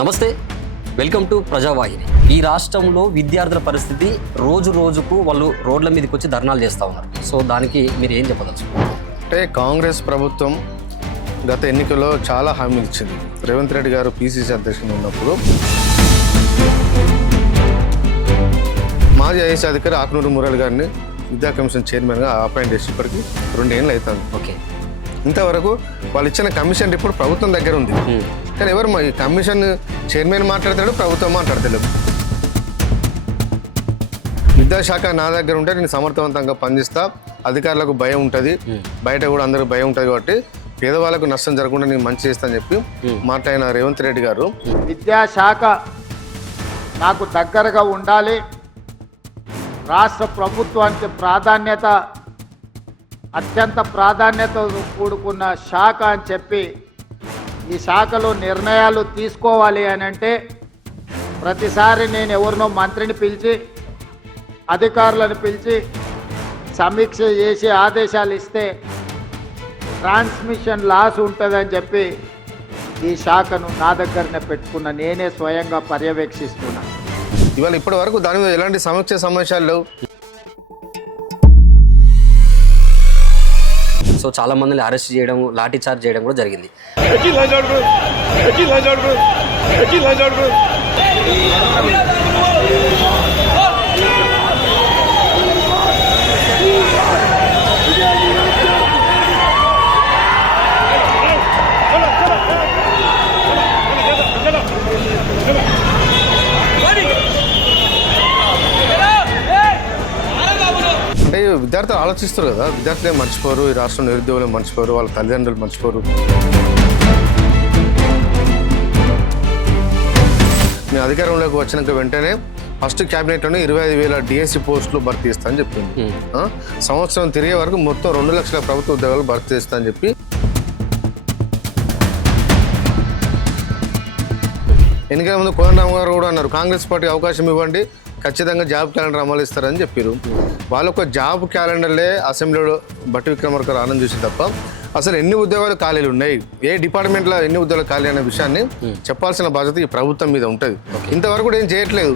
నమస్తే, welcome to ప్రజావాహిని. ఈ రాష్ట్రంలో విద్యార్థుల పరిస్థితి రోజు రోజుకు వాళ్ళు రోడ్ల మీదకి వచ్చి ధర్నాలు చేస్తూ ఉన్నారు. సో దానికి మీరు ఏం చెప్పదలుచుకున్నారు? అంటే కాంగ్రెస్ ప్రభుత్వం గత ఎన్నికల్లో చాలా హామీలు ఇచ్చింది. రేవంత్ రెడ్డి గారు పిసిసి అధ్యక్షుడు ఉన్నప్పుడు మాజీ ఐఏఎస్ అధికారి ఆకునూరు మురళి గారిని విద్యా కమిషన్ చైర్మన్గా అపాయింట్ చేసి ఇప్పటికి 2 ఏళ్ళు అవుతుంది. ఓకే, ఇంతవరకు వాళ్ళు ఇచ్చిన కమిషన్ రిపోర్ట్ ప్రభుత్వం దగ్గర ఉంది. కానీ ఎవరు ఈ కమిషన్ చైర్మన్ మాట్లాడతాడు, ప్రభుత్వం మాట్లాడతలేదు. విద్యాశాఖ నా దగ్గర ఉంటే నేను సమర్థవంతంగా పనిచేస్తా, అధికారులకు భయం ఉంటుంది, బయట కూడా అందరికి భయం ఉంటుంది, కాబట్టి పేదవాళ్ళకు నష్టం జరగకుండా నేను మంచి చేస్తానని చెప్పి మాట్లాడిన రేవంత్ రెడ్డి గారు విద్యాశాఖ నాకు దగ్గరగా ఉండాలి, రాష్ట్ర ప్రభుత్వానికి అత్యంత ప్రాధాన్యత కూడుకున్న శాఖ అని చెప్పి ఈ శాఖలో నిర్ణయాలు తీసుకోవాలి అని అంటే ప్రతిసారి నేను ఎవరినో మంత్రిని పిలిచి అధికారులను పిలిచి సమీక్ష చేసి ఆదేశాలు ఇస్తే ట్రాన్స్మిషన్ లాస్ ఉంటుందని చెప్పి ఈ శాఖను నా దగ్గరనే పెట్టుకున్న నేనే స్వయంగా పర్యవేక్షిస్తున్నా. ఇవాళ ఇప్పటి వరకు దాని మీద ఎలాంటి సమీక్ష సమావేశాలు లేవు. సో చాలా మందిని అరెస్ట్ చేయడం, లాఠీ చార్జ్ చేయడం కూడా జరిగింది. అంటే విద్యార్థులు ఆలోచిస్తారు కదా, విద్యార్థులే మర్చిపోరు, ఈ రాష్ట్రం నిరుద్యోగులు మర్చిపోరు, వాళ్ళ తల్లిదండ్రులు మర్చిపోరు. నేను అధికారంలోకి వచ్చినాక వెంటనే ఫస్ట్ క్యాబినెట్లోనే 25,000 డిఎస్సి పోస్టులు భర్తీ చేస్తా అని చెప్పింది. సంవత్సరం తిరిగే వరకు మొత్తం 2 లక్షల ప్రభుత్వ ఉద్యోగాలు భర్తీ చేస్తా అని చెప్పి ఎన్నికల ముందు కోదండరామ్ గారు కూడా అన్నారు, కాంగ్రెస్ పార్టీ అవకాశం ఇవ్వండి, ఖచ్చితంగా జాబ్ క్యాలెండర్ అమలు ఇస్తారని చెప్పారు. వాళ్ళు ఒక జాబ్ క్యాలెండర్లే అసెంబ్లీలో బట్టి విక్రమార్క ఆనందం చూసి తప్ప అసలు ఎన్ని ఉద్యోగాలు ఖాళీలు ఉన్నాయి, ఏ డిపార్ట్మెంట్లో ఎన్ని ఉద్యోగాలు ఖాళీ అనే విషయాన్ని చెప్పాల్సిన బాధ్యత ఈ ప్రభుత్వం మీద ఉంటుంది. ఇంతవరకు కూడా ఏం చేయట్లేదు.